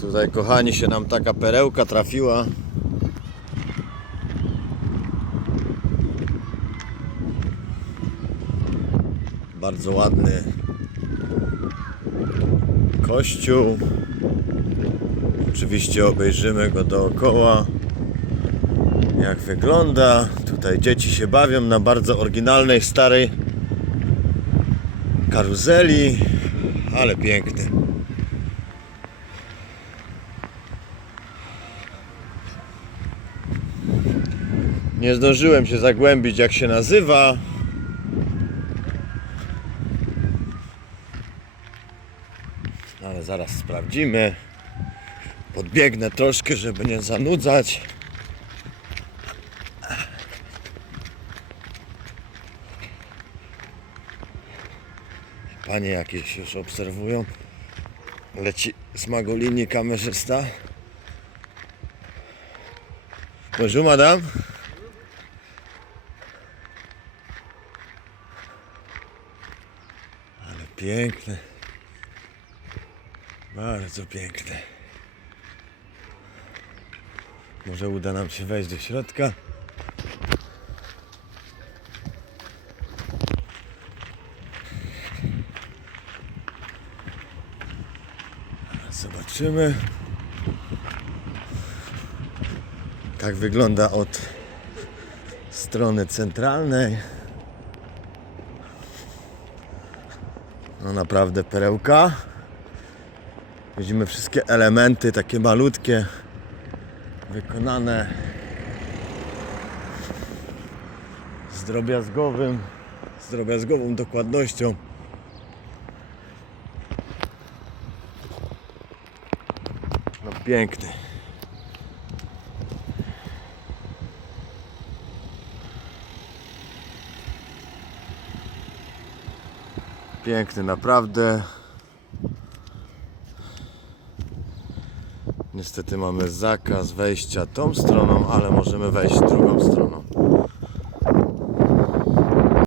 Tutaj kochani się nam taka perełka trafiła. Bardzo ładny kościół. Oczywiście obejrzymy go dookoła. Jak wygląda. Tutaj dzieci się bawią na bardzo oryginalnej, starej karuzeli. Ale piękny. Nie zdążyłem się zagłębić jak się nazywa. Ale zaraz sprawdzimy. Podbiegnę troszkę, żeby nie zanudzać. Panie jakieś już obserwują. Leci z Magolini kamerzysta. Bonjour madame. Ale piękne. Bardzo piękne. Może uda nam się wejść do środka. Zobaczymy. Tak wygląda od strony centralnej. No naprawdę perełka. Widzimy wszystkie elementy, takie malutkie, wykonane z drobiazgowym, z drobiazgową dokładnością. No piękny. Piękny naprawdę. Niestety mamy zakaz wejścia tą stroną, ale możemy wejść drugą stroną.